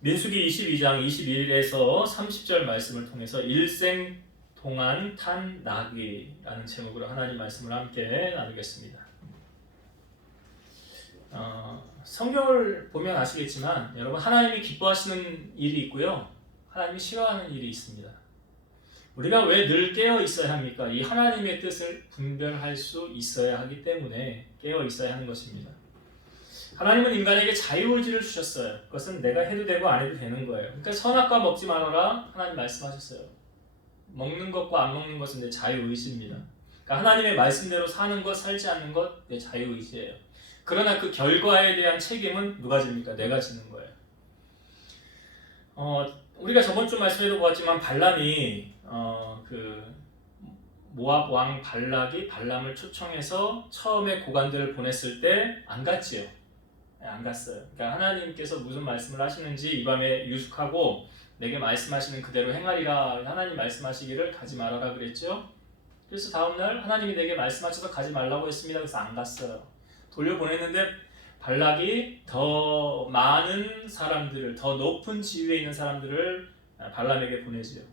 민수기 22장 21에서 30절 말씀을 통해서 일생 동안 탄 나귀라는 제목으로 하나님 말씀을 함께 나누겠습니다. 성경을 보면 아시겠지만 여러분, 하나님이 기뻐하시는 일이 있고요, 하나님이 싫어하는 일이 있습니다. 우리가 왜 늘 깨어 있어야 합니까? 이 하나님의 뜻을 분별할 수 있어야 하기 때문에 깨어 있어야 하는 것입니다. 하나님은 인간에게 자유의지를 주셨어요. 그것은 내가 해도 되고 안 해도 되는 거예요. 그러니까 선악과 먹지 말아라, 하나님 말씀하셨어요. 먹는 것과 안 먹는 것은 내 자유의지입니다. 그러니까 하나님의 말씀대로 사는 것, 살지 않는 것, 내 자유의지예요. 그러나 그 결과에 대한 책임은 누가 집니까? 내가 지는 거예요. 우리가 저번 주 말씀에도 보았지만 발람이 그 모압 왕 발락이 발람을 초청해서 처음에 고관들을 보냈을 때 안 갔지요. 안 갔어요. 그러니까 하나님께서 무슨 말씀을 하시는지 이 밤에 유숙하고 내게 말씀하시는 그대로 행하리라, 하나님 말씀하시기를 가지 말아라 그랬죠. 그래서 다음날 하나님이 내게 말씀하셔서 가지 말라고 했습니다. 그래서 안 갔어요. 돌려보냈는데 발락이 더 많은 사람들을, 더 높은 지위에 있는 사람들을 발람에게 보내지요.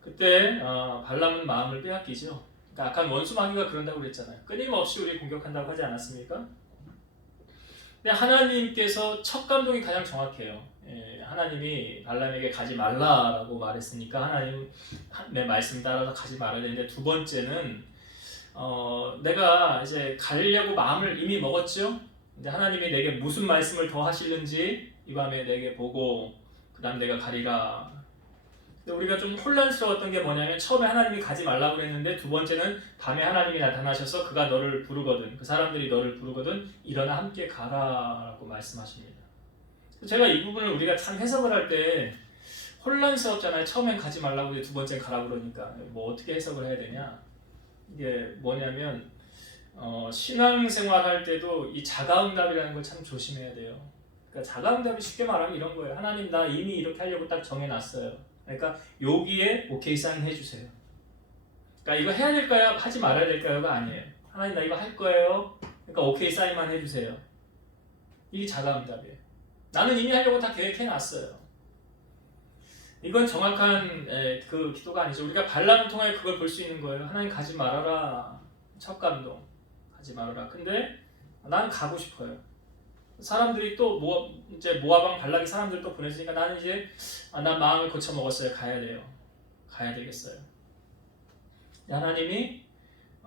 그때 발람은 마음을 빼앗기죠. 그러니까 아까 원수 마귀가 그런다고 그랬잖아요. 끊임없이 우리 공격한다고 하지 않았습니까? 근데 하나님께서 첫 감동이 가장 정확해요. 하나님이 발람에게 가지 말라라고 말했으니까 하나님의 말씀 따라서 가지 말아야 되는데, 두 번째는 내가 이제 가려고 마음을 이미 먹었죠. 이제 하나님이 내게 무슨 말씀을 더 하시는지 이 밤에 내게 보고 그 다음 내가 가리라. 근데 우리가 좀 혼란스러웠던 게 뭐냐면, 처음에 하나님이 가지 말라고 그랬는데 두 번째는 밤에 하나님이 나타나셔서 그가 너를 부르거든, 그 사람들이 너를 부르거든 일어나 함께 가라라고 말씀하십니다. 제가 이 부분을 우리가 참 해석을 할 때 혼란스럽잖아요. 처음엔 가지 말라고 두 번째는 가라 그러니까 뭐 어떻게 해석을 해야 되냐. 이게 뭐냐면 신앙생활 할 때도 이 자가응답이라는 걸 참 조심해야 돼요. 그러니까 자가응답이 쉽게 말하면 이런 거예요. 하나님, 나 이미 이렇게 하려고 딱 정해놨어요. 그러니까 여기에 오케이 사인 해주세요. 그러니까 이거 해야 될까요? 하지 말아야 될까요?가 아니에요. 하나님, 나 이거 할 거예요. 그러니까 오케이 사인만 해주세요. 이게 자가응답이에요. 나는 이미 하려고 다 계획해놨어요. 이건 정확한 그 기도가 아니죠. 우리가 발람을 통해 그걸 볼 수 있는 거예요. 하나님, 가지 말아라. 첫 감동, 가지 말아라. 근데 난 가고 싶어요. 사람들이 또 이제 모압왕 발락이 사람들 또 보냈으니까 나는 이제 난 마음을 고쳐 먹었어요. 가야 돼요. 가야 되겠어요. 하나님이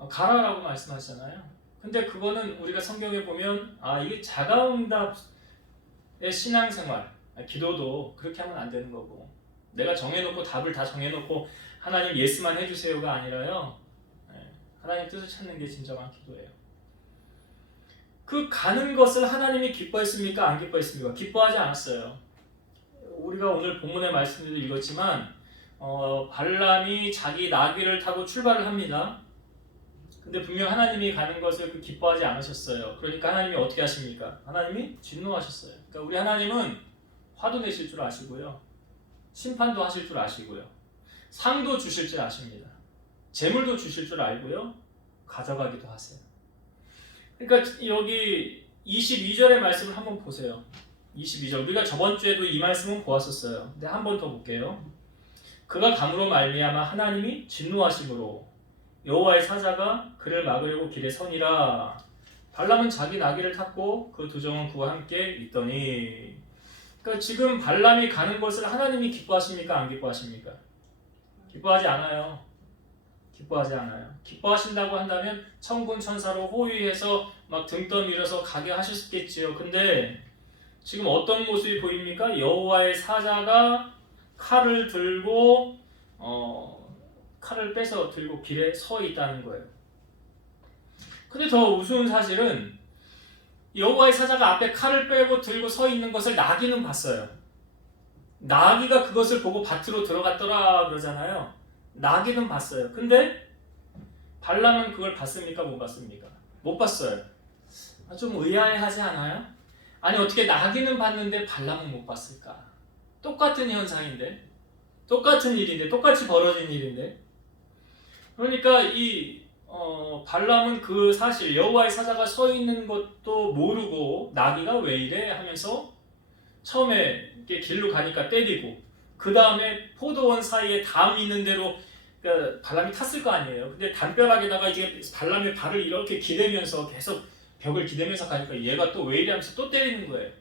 가라라고 말씀하시잖아요. 근데 그거는 우리가 성경에 보면 이게 자가응답의 신앙생활, 기도도 그렇게 하면 안 되는 거고, 내가 정해놓고 답을 다 정해놓고 하나님 예스만 해주세요가 아니라요, 하나님 뜻을 찾는 게 진정한 기도예요. 그 가는 것을 하나님이 기뻐했습니까? 안 기뻐했습니까? 기뻐하지 않았어요. 우리가 오늘 본문의 말씀도 읽었지만 발람이 자기 나귀를 타고 출발을 합니다. 근데 분명 하나님이 가는 것을 기뻐하지 않으셨어요. 그러니까 하나님이 어떻게 하십니까? 하나님이 진노하셨어요. 그러니까 우리 하나님은 화도 내실 줄 아시고요, 심판도 하실 줄 아시고요, 상도 주실 줄 아십니다. 재물도 주실 줄 알고요, 가져가기도 하세요. 그러니까 여기 22절의 말씀을 한번 보세요. 22절, 우리가 저번 주에도 이 말씀은 보았었어요. 근데 한 번 더 볼게요. 그가 감으로 말미암아 하나님이 진노하심으로 여호와의 사자가 그를 막으려고 길에 서니라. 발람은 자기 나귀를 탔고 그 두 종은 그와 함께 있더니. 그러니까 지금 발람이 가는 것을 하나님이 기뻐하십니까? 안 기뻐하십니까? 기뻐하지 않아요. 기뻐하지 않아요. 기뻐하신다고 한다면 천군 천사로 호위해서 막 등 떠밀어서 가게 하셨겠지요. 근데 지금 어떤 모습이 보입니까? 여호와의 사자가 칼을 들고 칼을 빼서 들고 길에 서 있다는 거예요. 근데 더 우스운 사실은 여호와의 사자가 앞에 칼을 빼고 들고 서 있는 것을 나귀는 봤어요. 나귀가 그것을 보고 밭으로 들어갔더라 그러잖아요. 나귀는 봤어요. 근데 발람은 그걸 봤습니까? 못 봤습니까? 못 봤어요. 좀 의아해하지 않아요? 아니, 어떻게 나귀는 봤는데 발람은 못 봤을까? 똑같은 현상인데, 똑같은 일인데, 똑같이 벌어진 일인데. 그러니까 이 발람은 그 사실 여호와의 사자가 서 있는 것도 모르고 나귀가 왜 이래 하면서 처음에 이렇게 길로 가니까 때리고 그 다음에 포도원 사이에 담이 있는 대로 그러니까 발람이 탔을 거 아니에요. 근데 담벼락에다가 이제 발람의 발을 이렇게 기대면서 계속 벽을 기대면서 가니까 얘가 또 왜 이래 하면서 또 때리는 거예요.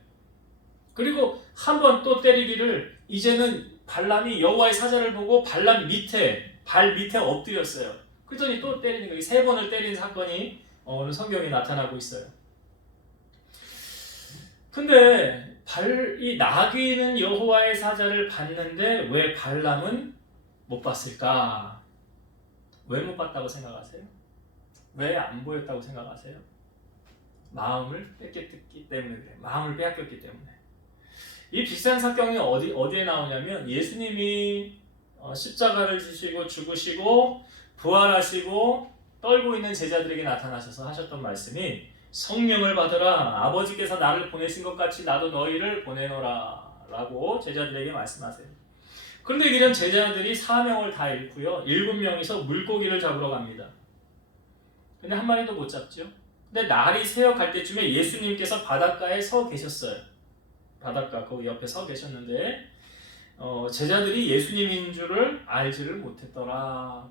그리고 한 번 또 때리기를 이제는 발람이 여호와의 사자를 보고 발람 밑에 발 밑에 엎드렸어요. 그랬더니 또 때리는 거예요. 3번을 때린 사건이 오늘 성경에 나타나고 있어요. 근데 이 나귀는 여호와의 사자를 봤는데 왜 발람은 못 봤을까? 왜 못 봤다고 생각하세요? 왜 안 보였다고 생각하세요? 마음을 뺏겼기 때문에 그래요. 마음을 빼앗겼기 때문에. 이 비슷한 사건이 어디에 나오냐면 예수님이 십자가를 지시고 죽으시고 부활하시고 떨고 있는 제자들에게 나타나셔서 하셨던 말씀이 성령을 받으라 아버지께서 나를 보내신 것 같이 나도 너희를 보내노라 라고 제자들에게 말씀하세요. 그런데 이런 제자들이 사명을 다 잃고요 7명이서 물고기를 잡으러 갑니다. 근데 한 마리도 못 잡죠. 근데 날이 새어 갈 때쯤에 예수님께서 바닷가에 서 계셨어요. 바닷가 거기 옆에 서 계셨는데 제자들이 예수님인 줄을 알지를 못했더라.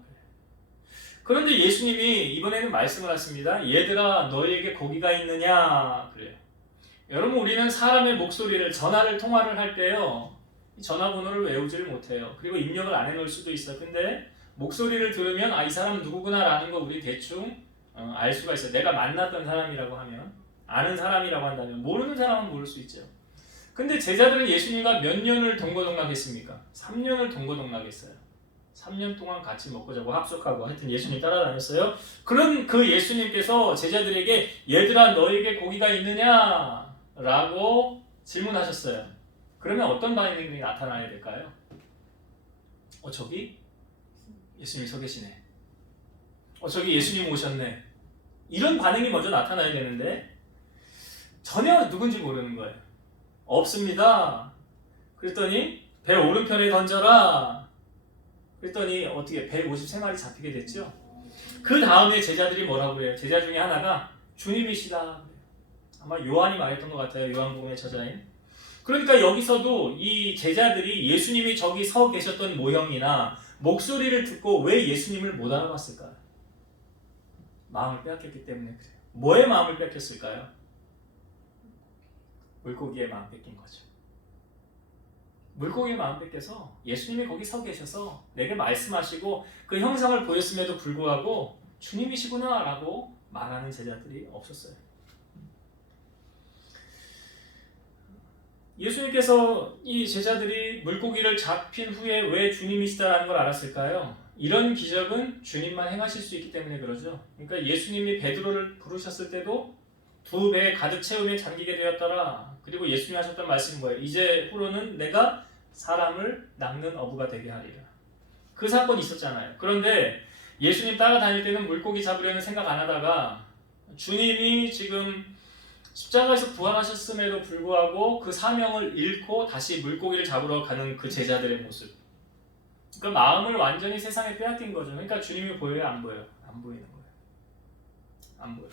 그런데 예수님이 이번에는 말씀을 하십니다. 얘들아 너희에게 고기가 있느냐 그래요. 여러분 우리는 사람의 목소리를 통화를 할 때요 전화번호를 외우지를 못해요. 그리고 입력을 안 해놓을 수도 있어. 근데 목소리를 들으면 이 사람 누구구나 라는 거 우리 대충 알 수가 있어요. 내가 만났던 사람이라고 하면 아는 사람이라고 한다면 모르는 사람은 모를 수 있죠. 근데 제자들은 예수님과 몇 년을 동거동락했습니까? 3년을 동거동락했어요. 3년 동안 같이 먹고 자고 합숙하고 하여튼 예수님 따라다녔어요. 그런 그 예수님께서 제자들에게 얘들아 너에게 고기가 있느냐? 라고 질문하셨어요. 그러면 어떤 반응이 나타나야 될까요? 저기 예수님이 서 계시네. 저기 예수님 오셨네. 이런 반응이 먼저 나타나야 되는데 전혀 누군지 모르는 거예요. 없습니다. 그랬더니 배 오른편에 던져라. 그랬더니 어떻게 153마리 잡히게 됐죠. 그 다음에 제자들이 뭐라고 해요? 제자 중에 하나가 주님이시다. 아마 요한이 말했던 것 같아요. 요한복음의 저자인. 그러니까 여기서도 이 제자들이 예수님이 저기 서 계셨던 모형이나 목소리를 듣고 왜 예수님을 못 알아봤을까요? 마음을 빼앗겼기 때문에 그래요. 뭐의 마음을 뺏겼을까요? 물고기의 마음 뺏긴 거죠. 물고기의 마음 뺏겨서 예수님이 거기 서 계셔서 내게 말씀하시고 그 형상을 보였음에도 불구하고 주님이시구나 라고 말하는 제자들이 없었어요. 예수님께서 이 제자들이 물고기를 잡힌 후에 왜 주님이시다라는 걸 알았을까요? 이런 기적은 주님만 행하실 수 있기 때문에 그러죠. 그러니까 예수님이 베드로를 부르셨을 때도 2배 가득 채움에 잠기게 되었더라. 그리고 예수님이 하셨던 말씀이 뭐예요? 이제 후로는 내가 사람을 낚는 어부가 되게 하리라. 그 사건이 있었잖아요. 그런데 예수님 따라다닐 때는 물고기 잡으려는 생각 안 하다가 주님이 지금 십자가에서 부활하셨음에도 불구하고 그 사명을 잃고 다시 물고기를 잡으러 가는 그 제자들의 모습. 그 마음을 완전히 세상에 빼앗긴 거죠. 그러니까 주님이 보여요? 안 보여요? 안 보이는 거예요. 안 보여요.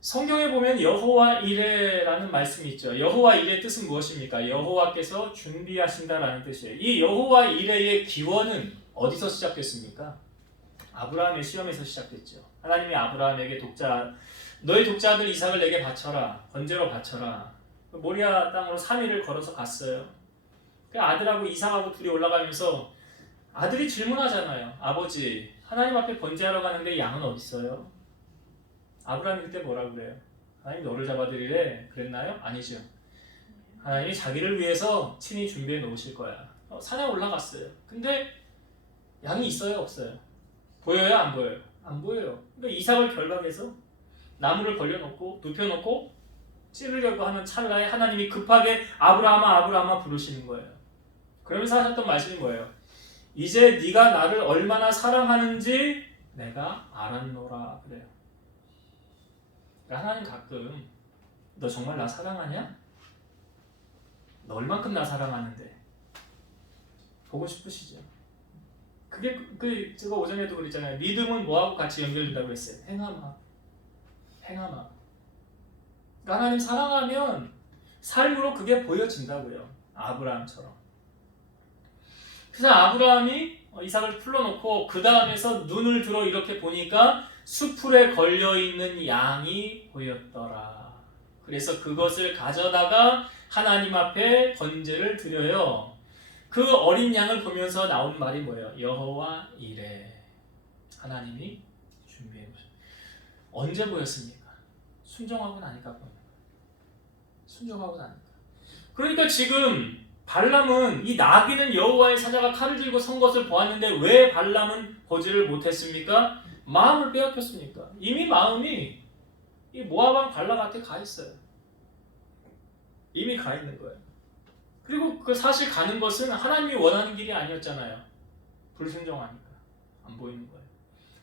성경에 보면 여호와 이레라는 말씀이 있죠. 여호와 이레의 뜻은 무엇입니까? 여호와께서 준비하신다라는 뜻이에요. 이 여호와 이레의 기원은 어디서 시작됐습니까? 아브라함의 시험에서 시작됐죠. 하나님이 아브라함에게 너의 독자 아들 이삭을 내게 바쳐라. 번제로 바쳐라. 모리아 땅으로 3일을 걸어서 갔어요. 그 아들하고 이삭하고 둘이 올라가면서 아들이 질문하잖아요. 아버지, 하나님 앞에 번제하러 가는데 양은 어디 있어요? 아브라함이 그때 뭐라고 그래요? 하나님 너를 잡아드리래. 그랬나요? 아니죠. 하나님이 자기를 위해서 친히 준비해 놓으실 거야. 산에 올라갔어요. 근데 양이 있어요? 없어요? 보여요? 안 보여요? 안 보여요. 그러니까 이삭을 결박해서 나무를 벌려놓고 눕혀놓고 찌르려고 하는 찰나에 하나님이 급하게 아브라함아 부르시는 거예요. 그러면서 하셨던 말씀이 뭐예요? 이제 네가 나를 얼마나 사랑하는지 내가 알았노라 그래요. 하나님 가끔 너 정말 나 사랑하냐? 너 얼만큼 나 사랑하는데 보고 싶으시죠? 그게 제가 오전에도 그랬잖아요. 믿음은 뭐하고 같이 연결된다고 했어요? 행함아. 그러니까 하나님 사랑하면 삶으로 그게 보여진다고요. 아브라함처럼. 그래서 아브라함이 이삭을 풀어놓고 그 다음에서 눈을 들어 이렇게 보니까 수풀에 걸려있는 양이 보였더라. 그래서 그것을 가져다가 하나님 앞에 번제를 드려요. 그 어린 양을 보면서 나온 말이 뭐예요? 여호와 이레. 하나님이 준비해 보셨어요. 언제 보였습니까? 순종하고 나니까 보여요. 순종하고 나니까. 그러니까 지금 발람은 이 나귀는 여호와의 사자가 칼을 들고 선 것을 보았는데 왜 발람은 보지를 못했습니까? 마음을 빼앗겼습니까? 이미 마음이 이 모압 왕 발람한테 가 있어요. 이미 가 있는 거예요. 그리고 그 사실 가는 것은 하나님이 원하는 길이 아니었잖아요. 불순종하니까 안 보이는 거예요.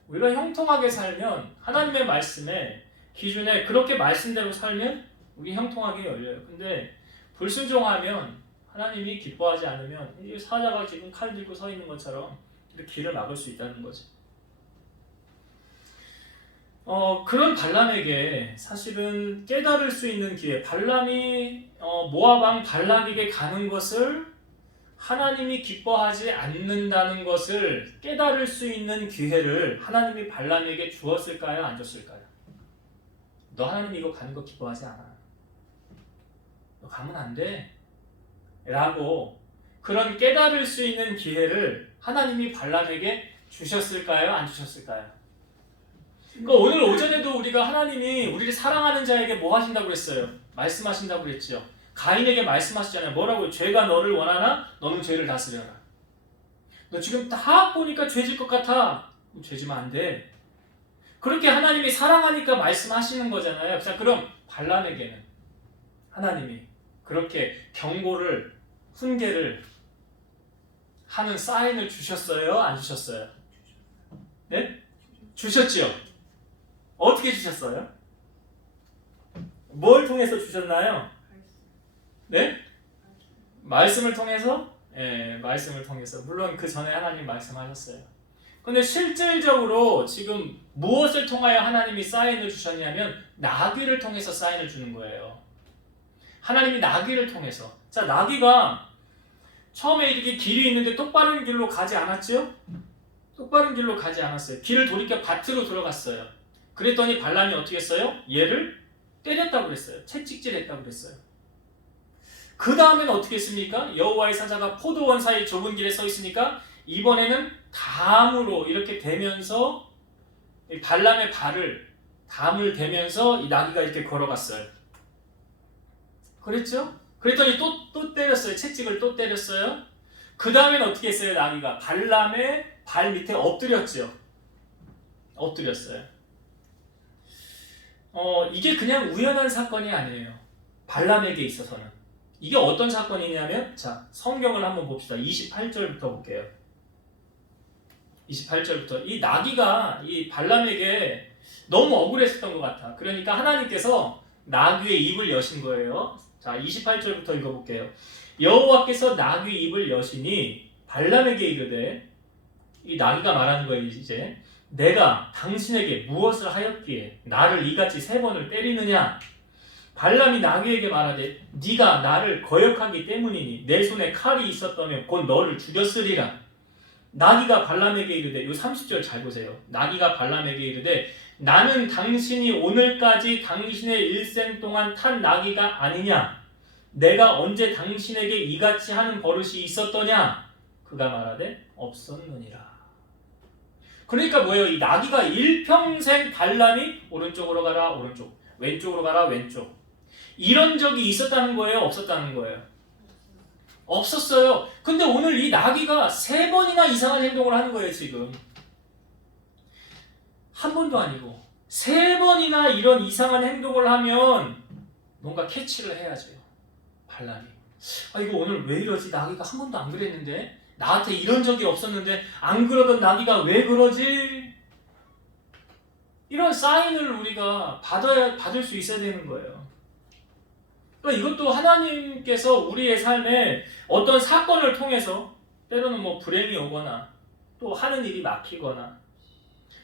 우리가 형통하게 살면 하나님의 말씀에 기준에 그렇게 말씀대로 살면 우리 형통하게 열려요. 근데 불순종하면 하나님이 기뻐하지 않으면 이 사자가 지금 칼 들고 서 있는 것처럼 이렇게 길을 막을 수 있다는 거지. 그런 발람에게 사실은 깨달을 수 있는 기회, 발람이 모압 왕 발락에게 가는 것을 하나님이 기뻐하지 않는다는 것을 깨달을 수 있는 기회를 하나님이 발람에게 주었을까요? 안 줬을까요? 너 하나님 이거 가는 거 기뻐하지 않아. 너 가면 안 돼. 라고 그런 깨달을 수 있는 기회를 하나님이 발람에게 주셨을까요? 안 주셨을까요? 그러니까 오늘 오전에도 우리가 하나님이 우리를 사랑하는 자에게 뭐 하신다고 그랬어요? 말씀하신다고 그랬죠. 가인에게 말씀하시잖아요. 뭐라고요? 죄가 너를 원하나? 너는 죄를 다스려라. 너 지금 딱 보니까 죄질 것 같아. 죄지면 안 돼. 그렇게 하나님이 사랑하니까 말씀하시는 거잖아요. 자, 그럼 발람에게는 하나님이 그렇게 경고를, 훈계를 하는 사인을 주셨어요? 안 주셨어요? 네? 주셨지요? 어떻게 주셨어요? 뭘 통해서 주셨나요? 네? 말씀을 통해서? 예, 말씀을 통해서. 물론 그 전에 하나님 말씀하셨어요. 근데 실질적으로 지금 무엇을 통하여 하나님이 사인을 주셨냐면 나귀를 통해서 사인을 주는 거예요. 하나님이 나귀를 통해서. 자, 나귀가 처음에 이렇게 길이 있는데 똑바른 길로 가지 않았죠? 똑바른 길로 가지 않았어요. 길을 돌이켜 밭으로 들어갔어요. 그랬더니 발람이 어떻게 했어요? 얘를 때렸다고 그랬어요. 채찍질했다고 그랬어요. 그 다음에는 어떻게 했습니까? 여호와의 사자가 포도원 사이 좁은 길에 서 있으니까 이번에는 담으로 이렇게 대면서 발람의 발을 담을 대면서 이 나귀가 이렇게 걸어갔어요. 그랬죠? 그랬더니 또 때렸어요. 채찍을 또 때렸어요. 그 다음에는 어떻게 했어요? 나귀가 발람의 발 밑에 엎드렸죠. 엎드렸어요. 이게 그냥 우연한 사건이 아니에요. 발람에게 있어서는. 이게 어떤 사건이냐면, 자, 성경을 한번 봅시다. 28절부터 볼게요. 28절부터. 이 나귀가 이 발람에게 너무 억울했었던 것 같아. 그러니까 하나님께서 나귀의 입을 여신 거예요. 자, 28절부터 읽어볼게요. 여호와께서 나귀 입을 여시니 발람에게 이르되, 이 나귀가 말하는 거예요. 이제 내가 당신에게 무엇을 하였기에 나를 이같이 3번을 때리느냐? 발람이 나귀에게 말하되 네가 나를 거역하기 때문이니 내 손에 칼이 있었다면 곧 너를 죽였으리라. 나귀가 발람에게 이르되, 요 30절 잘 보세요. 나귀가 발람에게 이르되 나는 당신이 오늘까지 당신의 일생 동안 탄 나귀가 아니냐? 내가 언제 당신에게 이같이 하는 버릇이 있었더냐? 그가 말하되 없었느니라. 그러니까 뭐예요? 이 나귀가 일평생 발람이 오른쪽으로 가라 오른쪽, 왼쪽으로 가라 왼쪽, 이런 적이 있었다는 거예요? 없었다는 거예요? 없었어요. 근데 오늘 이 나귀가 3번이나 이상한 행동을 하는 거예요. 지금 한 번도 아니고 3번이나 이런 이상한 행동을 하면 뭔가 캐치를 해야죠. 발람이 이거 오늘 왜 이러지? 나귀가 한 번도 안 그랬는데, 나한테 이런 적이 없었는데 안 그러던 나귀가 왜 그러지? 이런 사인을 우리가 받을 수 있어야 되는 거예요. 그러니까 이것도 하나님께서 우리의 삶에 어떤 사건을 통해서, 때로는 뭐 불행이 오거나 또 하는 일이 막히거나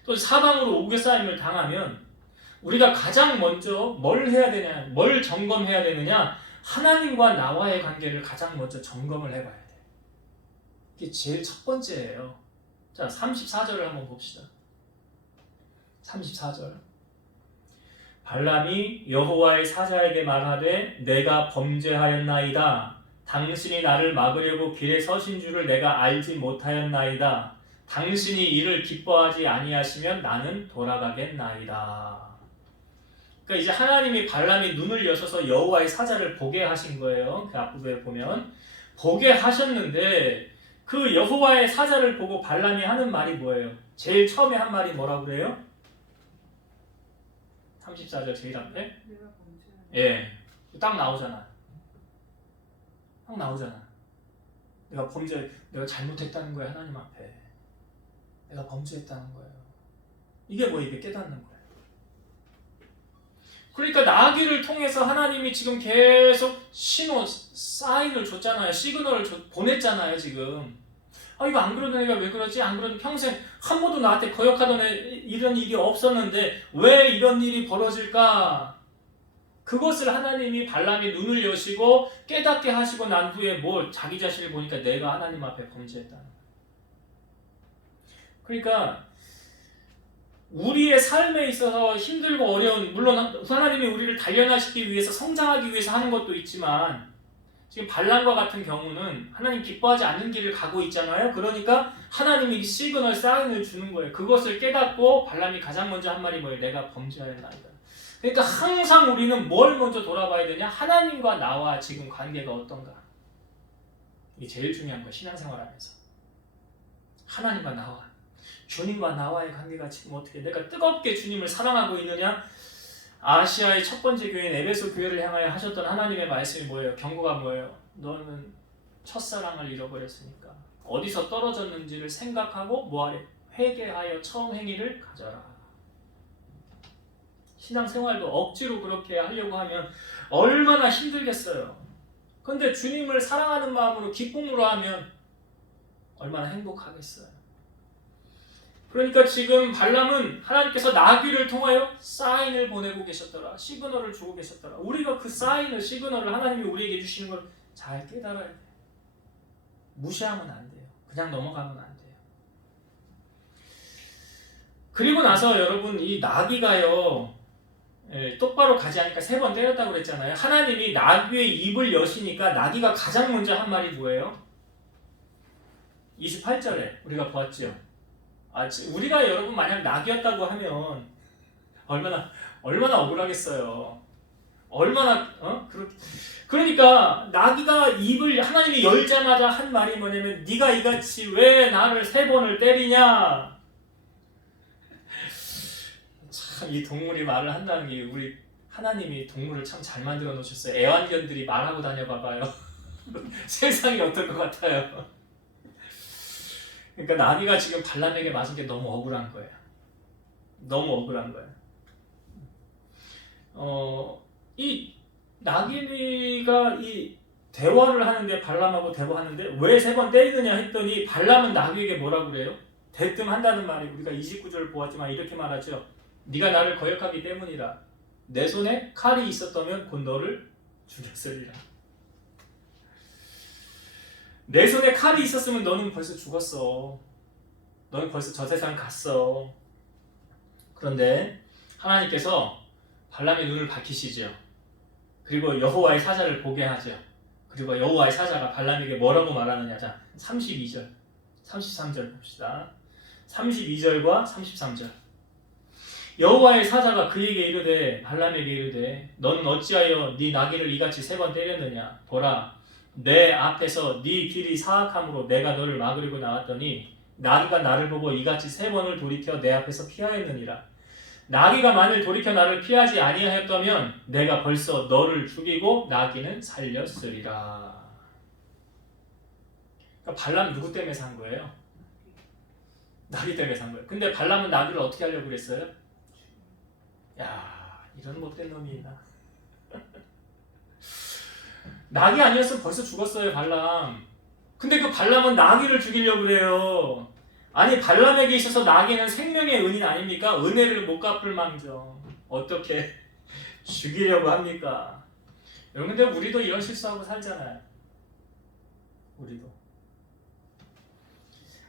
또 사방으로 오개싸임을 당하면 우리가 가장 먼저 뭘 해야 되냐, 뭘 점검해야 되느냐? 하나님과 나와의 관계를 가장 먼저 점검을 해봐야 돼. 이게 제일 첫 번째예요. 자, 34절을 한번 봅시다. 34절. 발람이 여호와의 사자에게 말하되 내가 범죄하였나이다. 당신이 나를 막으려고 길에 서신 줄을 내가 알지 못하였나이다. 당신이 이를 기뻐하지 아니하시면 나는 돌아가겠나이다. 그러니까 이제 하나님이 발람이 눈을 여셔서 여호와의 사자를 보게 하신 거예요. 그 앞부분에 보면 보게 하셨는데 그 여호와의 사자를 보고 발람이 하는 말이 뭐예요? 제일 처음에 한 말이 뭐라고 그래요? 34절 제일 앞에? 예, 딱 나오잖아. 딱 나오잖아. 내가 잘못했다는 거야 하나님 앞에. 내가 범죄했다는 거예요. 이게 뭐 이게 깨닫는 거예요. 그러니까 나귀를 통해서 하나님이 지금 계속 신호, 사인을 줬잖아요. 시그널을 보냈잖아요 지금. 이거 안 그러던 애가 왜 그러지? 안 그러던 평생 한 번도 나한테 거역하던 애 이런 일이 없었는데 왜 이런 일이 벌어질까? 그것을 하나님이 발람이 눈을 여시고 깨닫게 하시고 난 후에 자기 자신을 보니까 내가 하나님 앞에 범죄했다는 거예요. 그러니까 우리의 삶에 있어서 힘들고 어려운, 물론 하나님이 우리를 단련하시기 위해서 성장하기 위해서 하는 것도 있지만 지금 발람과 같은 경우는 하나님 기뻐하지 않는 길을 가고 있잖아요. 그러니까 하나님이 시그널 사인을 주는 거예요. 그것을 깨닫고 발람이 가장 먼저 한 말이 뭐예요? 내가 범죄하였나이다. 그러니까 항상 우리는 뭘 먼저 돌아봐야 되냐? 하나님과 나와 지금 관계가 어떤가? 이게 제일 중요한 거예요. 신앙생활하면서 하나님과 나와, 주님과 나와의 관계가 지금 어떻게, 내가 뜨겁게 주님을 사랑하고 있느냐? 아시아의 첫 번째 교회인 에베소 교회를 향하여 하셨던 하나님의 말씀이 뭐예요? 경고가 뭐예요? 너는 첫사랑을 잃어버렸으니까 어디서 떨어졌는지를 생각하고 뭐하래? 회개하여 처음 행위를 가져라. 신앙생활도 억지로 그렇게 하려고 하면 얼마나 힘들겠어요. 그런데 주님을 사랑하는 마음으로 기쁨으로 하면 얼마나 행복하겠어요. 그러니까 지금 발람은 하나님께서 나귀를 통하여 사인을 보내고 계셨더라. 시그널을 주고 계셨더라. 우리가 그 사인을, 시그널을 하나님이 우리에게 주시는 걸 잘 깨달아야 돼요. 무시하면 안 돼요. 그냥 넘어가면 안 돼요. 그리고 나서 여러분 이 나귀가요, 똑바로 가지 않으니까 3번 때렸다고 그랬잖아요. 하나님이 나귀의 입을 여시니까 나귀가 가장 먼저 한 말이 뭐예요? 28절에 우리가 보았죠. 우리가 여러분 만약 나귀였다고 하면 얼마나 억울하겠어요. 그러니까 나귀가 입을 하나님이 열자마자 한 말이 뭐냐면 네가 이같이 왜 나를 3번을 때리냐. 참 이 동물이 말을 한다는 게, 우리 하나님이 동물을 참 잘 만들어 놓으셨어요. 애완견들이 말하고 다녀봐봐요. 세상이 어떨 것 같아요. 그러니까 나귀가 지금 발람에게 맞은 게 너무 억울한 거예요. 너무 억울한 거예요. 이 나귀가 이 대화를 하는데, 발람하고 대화하는데 왜 3번 때리느냐 했더니 발람은 나귀에게 뭐라고 그래요? 대뜸 한다는 말이, 우리가 29절 보았지만 이렇게 말하죠. 네가 나를 거역하기 때문이라. 내 손에 칼이 있었다면 곧 너를 죽였으리라. 내 손에 칼이 있었으면 너는 벌써 죽었어. 너는 벌써 저 세상 갔어. 그런데 하나님께서 발람의 눈을 밝히시죠. 그리고 여호와의 사자를 보게 하죠. 그리고 여호와의 사자가 발람에게 뭐라고 말하느냐. 자, 32절, 33절 봅시다. 32절과 33절. 여호와의 사자가 그에게 이르되, 발람에게 이르되, 너는 어찌하여 네 나귀를 이같이 3번 때렸느냐. 보라, 내 앞에서 네 길이 사악함으로 내가 너를 막으려고 나왔더니 나귀가 나를 보고 이같이 3번을 돌이켜 내 앞에서 피하였느니라. 나귀가 만일 돌이켜 나를 피하지 아니하였다면 내가 벌써 너를 죽이고 나귀는 살렸으리라. 그러니까 발람 누구 때문에 산 거예요? 나귀 때문에 산 거예요. 근데 발람은 나귀를 어떻게 하려고 그랬어요? 야, 이런 못된 놈이 있나? 나귀 아니었으면 벌써 죽었어요, 발람. 근데 그 발람은 나귀를 죽이려고 그래요. 아니, 발람에게 있어서 나귀는 생명의 은인 아닙니까? 은혜를 못 갚을 망정 어떻게 죽이려고 합니까? 여러분, 근데 우리도 이런 실수하고 살잖아요. 우리도.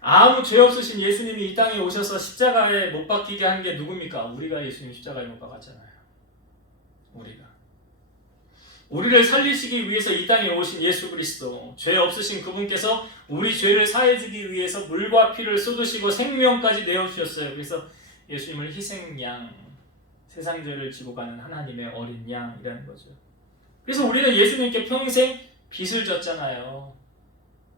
아무 죄 없으신 예수님이 이 땅에 오셔서 십자가에 못 박히게 한 게 누굽니까? 우리가 예수님 십자가에 못 박았잖아요. 우리를 살리시기 위해서 이 땅에 오신 예수 그리스도, 죄 없으신 그분께서 우리 죄를 사해주기 위해서 물과 피를 쏟으시고 생명까지 내어주셨어요. 그래서 예수님을 희생양, 세상 죄를 지고 가는 하나님의 어린 양이라는 거죠. 그래서 우리는 예수님께 평생 빚을 졌잖아요.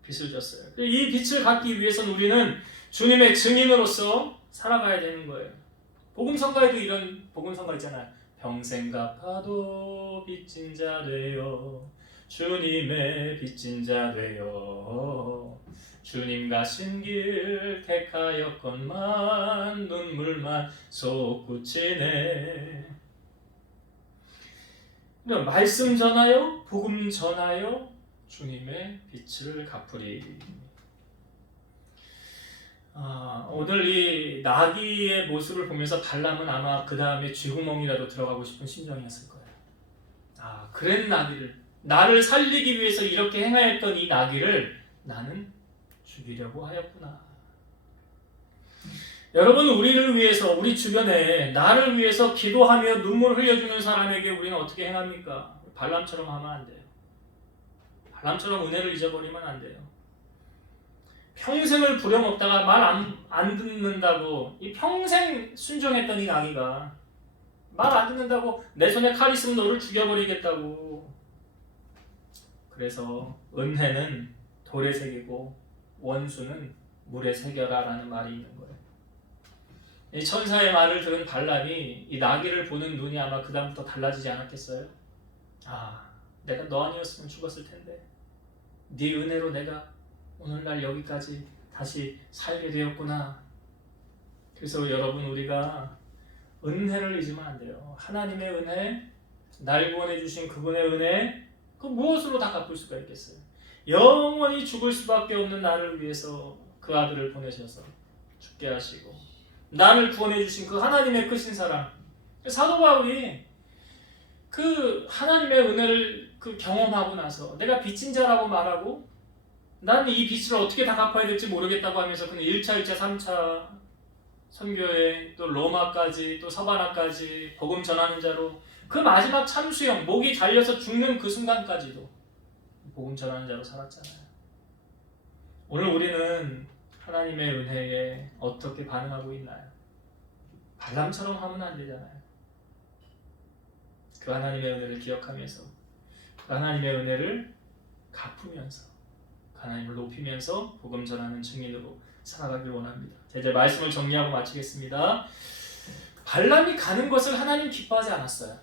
빚을 졌어요. 이 빚을 갚기 위해서는 우리는 주님의 증인으로서 살아가야 되는 거예요. 복음성가에도 이런 복음성가 있잖아요. 평생 갚아도 빚진 자 되어 주님의 빚진 자 되어 주님 가신 길 택하였건만 눈물만 솟구치네. 말씀 전하여 복음 전하여 주님의 빚을 갚으리. 오늘 이 나귀의 모습을 보면서 발람은 아마 그 다음에 쥐구멍이라도 들어가고 싶은 심정이었을 거예요. 그랜 나귀를, 나를 살리기 위해서 이렇게 행하였던 이 나귀를 나는 죽이려고 하였구나. 여러분, 우리를 위해서, 우리 주변에 나를 위해서 기도하며 눈물 흘려주는 사람에게 우리는 어떻게 행합니까? 발람처럼 하면 안 돼요. 발람처럼 은혜를 잊어버리면 안 돼요. 평생을 부려먹다가 말 안 듣는다고, 이 평생 순종했던 이 나귀가 말 안 듣는다고 내 손에 칼 있으면 너를 죽여버리겠다고. 그래서 은혜는 돌에 새기고 원수는 물에 새겨라 라는 말이 있는 거예요. 이 천사의 말을 들은 발람이 이 나귀를 보는 눈이 아마 그 다음부터 달라지지 않았겠어요? 내가 너 아니었으면 죽었을 텐데 네 은혜로 내가 오늘날 여기까지 다시 살게 되었구나. 그래서 여러분, 우리가 은혜를 잊으면 안 돼요. 하나님의 은혜, 날 구원해 주신 그분의 은혜, 그 무엇으로 다 갚을 수가 있겠어요? 영원히 죽을 수밖에 없는 나를 위해서 그 아들을 보내셔서 죽게 하시고 나를 구원해 주신 그 하나님의 크신 사랑. 사도 바울이 그 하나님의 은혜를 경험하고 나서 내가 빚진 자라고 말하고 나는 이 빚을 어떻게 다 갚아야 될지 모르겠다고 하면서 그는 1차, 2차, 3차 선교에 또 로마까지 또 서바나까지 복음 전하는 자로 그 마지막 참수형, 목이 잘려서 죽는 그 순간까지도 복음 전하는 자로 살았잖아요. 오늘 우리는 하나님의 은혜에 어떻게 반응하고 있나요? 발람처럼 하면 안 되잖아요. 그 하나님의 은혜를 기억하면서 그 하나님의 은혜를 갚으면서 하나님을 높이면서 복음 전하는 증인으로 살아가길 원합니다. 이제 말씀을 정리하고 마치겠습니다. 발람이 가는 것을 하나님 기뻐하지 않았어요.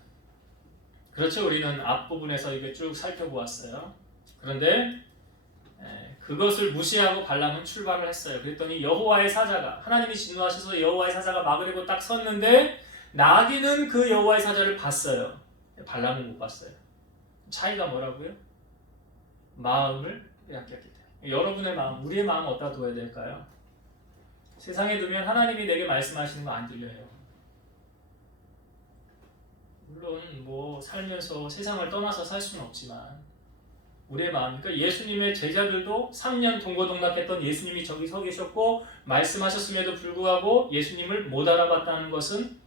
그렇죠. 우리는 앞부분에서 이게 쭉 살펴보았어요. 그런데 그것을 무시하고 발람은 출발을 했어요. 그랬더니 여호와의 사자가, 하나님이 진노하셔서 여호와의 사자가 막으려고 딱 섰는데 나귀는 그 여호와의 사자를 봤어요. 발람은 못 봤어요. 차이가 뭐라고요? 마음을 빼앗겼기 때문에. 여러분의 마음, 우리의 마음 어디다 둬야 될까요? 세상에 두면 하나님이 내게 말씀하시는 거 안 들려요. 물론 살면서 세상을 떠나서 살 수는 없지만 우리의 마음, 그러니까 예수님의 제자들도 3년 동고동락했던 예수님이 저기 서 계셨고 말씀하셨음에도 불구하고 예수님을 못 알아봤다는 것은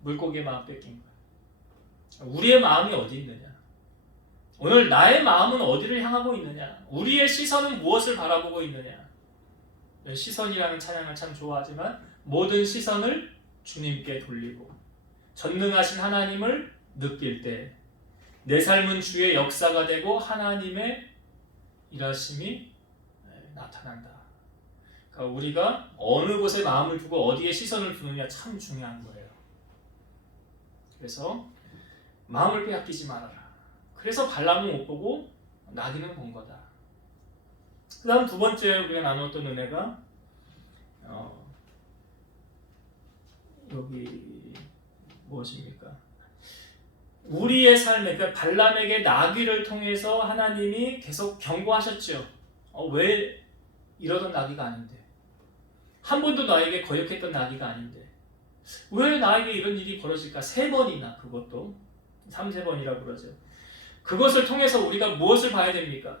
물고기의 마음 뺏긴 거예요. 우리의 마음이 어디 있느냐? 오늘 나의 마음은 어디를 향하고 있느냐? 우리의 시선은 무엇을 바라보고 있느냐? 시선이라는 찬양을 참 좋아하지만 모든 시선을 주님께 돌리고 전능하신 하나님을 느낄 때 내 삶은 주의 역사가 되고 하나님의 일하심이 나타난다. 그러니까 우리가 어느 곳에 마음을 두고 어디에 시선을 두느냐 참 중요한 거예요. 그래서 마음을 빼앗기지 말아라. 그래서 발람은 못 보고 나귀는 본 거다. 그 다음 두 번째 우리가 나눴던 은혜가 여기 무엇입니까? 우리의 삶에, 그러니까 발람에게 나귀를 통해서 하나님이 계속 경고하셨죠. 왜 이러던 나귀가 아닌데, 한 번도 나에게 거역했던 나귀가 아닌데 왜 나에게 이런 일이 벌어질까? 3번이나, 그것도 3-4번이라고 그러죠. 그것을 통해서 우리가 무엇을 봐야 됩니까?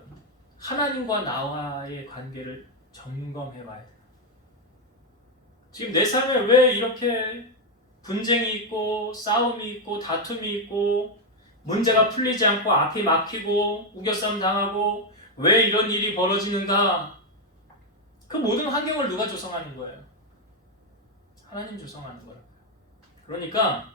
하나님과 나와의 관계를 점검해 봐야 돼요. 지금 내 삶에 왜 이렇게 분쟁이 있고 싸움이 있고 다툼이 있고 문제가 풀리지 않고 앞이 막히고 우겨싸움 당하고 왜 이런 일이 벌어지는가? 그 모든 환경을 누가 조성하는 거예요? 하나님 조성하는 거예요. 그러니까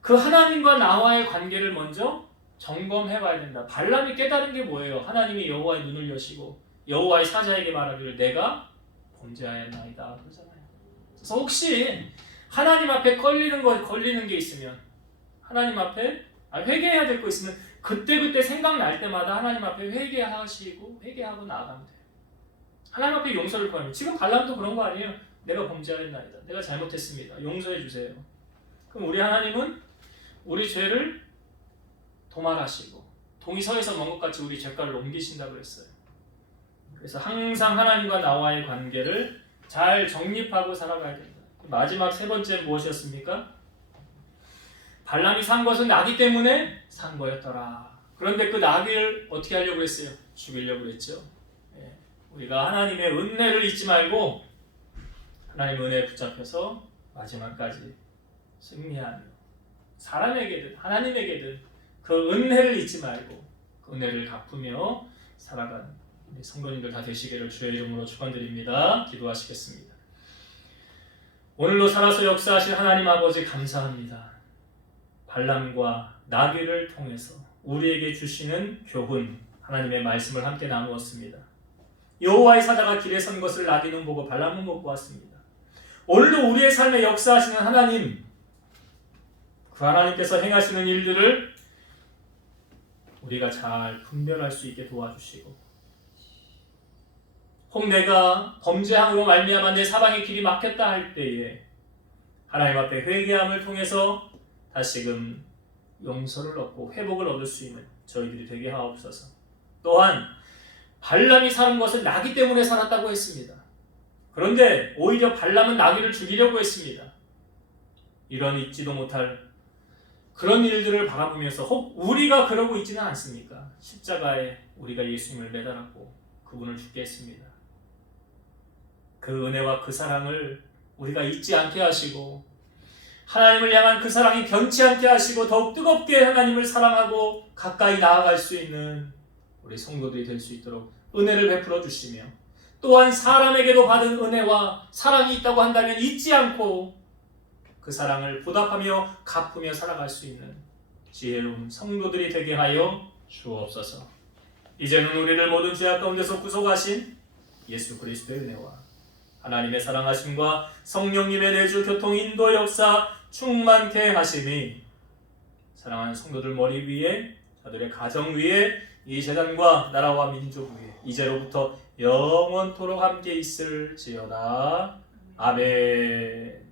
그 하나님과 나와의 관계를 먼저 점검해 봐야 된다. 발람이 깨달은 게 뭐예요? 하나님이 여호와의 눈을 여시고 여호와의 사자에게 말하기를 내가 범죄하였나이다 그러잖아요. 그래서 혹시 하나님 앞에 걸리는 게 있으면 하나님 앞에 회개해야 될 거 있으면 그때 생각날 때마다 하나님 앞에 회개하고 나아가면 돼요. 하나님 앞에 용서를 구하면 지금 발람도 그런 거 아니에요? 내가 범죄하였나이다. 내가 잘못했습니다. 용서해 주세요. 그럼 우리 하나님은 우리 죄를 도말하시고 동이 서에서 먼 것 같이 우리 죄가를 옮기신다고 그랬어요. 그래서 항상 하나님과 나와의 관계를 잘 정립하고 살아가야 된다. 마지막 세 번째 무엇이었습니까? 발람이 산 것은 나귀 때문에 산 거였더라. 그런데 그 나귀를 어떻게 하려고 했어요? 죽이려고 했죠. 우리가 하나님의 은혜를 잊지 말고 하나님의 은혜에 붙잡혀서 마지막까지 승리하며 사람에게든 하나님에게든 그 은혜를 잊지 말고 그 은혜를 갚으며 살아가는 우리 성도님들 다 되시기를 주의 이름으로 축원드립니다. 기도하시겠습니다. 오늘도 살아서 역사하신 하나님 아버지 감사합니다. 발람과 나귀를 통해서 우리에게 주시는 교훈 하나님의 말씀을 함께 나누었습니다. 여호와의 사자가 길에 선 것을 나귀는 보고 발람은 못 보았습니다. 오늘도 우리의 삶에 역사하시는 하나님, 그 하나님께서 행하시는 일들을 우리가 잘 분별할 수 있게 도와주시고 혹 내가 범죄함으로 말미암아 내 사방의 길이 막혔다 할 때에 하나님 앞에 회개함을 통해서 다시금 용서를 얻고 회복을 얻을 수 있는 저희들이 되게 하옵소서. 또한 발람이 사는 것은 나귀 때문에 살았다고 했습니다. 그런데 오히려 발람은 나귀를 죽이려고 했습니다. 이런 잊지도 못할 그런 일들을 바라보면서 혹 우리가 그러고 있지는 않습니까? 십자가에 우리가 예수님을 매달았고 그분을 죽게 했습니다. 그 은혜와 그 사랑을 우리가 잊지 않게 하시고 하나님을 향한 그 사랑이 변치 않게 하시고 더욱 뜨겁게 하나님을 사랑하고 가까이 나아갈 수 있는 우리 성도들이 될 수 있도록 은혜를 베풀어 주시며 또한 사람에게도 받은 은혜와 사랑이 있다고 한다면 잊지 않고 그 사랑을 보답하며 갚으며 살아갈 수 있는 지혜로운 성도들이 되게 하여 주옵소서. 이제는 우리를 모든 죄악 가운데서 구속하신 예수 그리스도의 은혜와 하나님의 사랑하심과 성령님의 내주 교통 인도 역사 충만케 하심이 사랑하는 성도들 머리 위에 저들의 가정 위에 이 재단과 나라와 민족 위에 이제로부터 영원토록 함께 있을지어다. 아멘.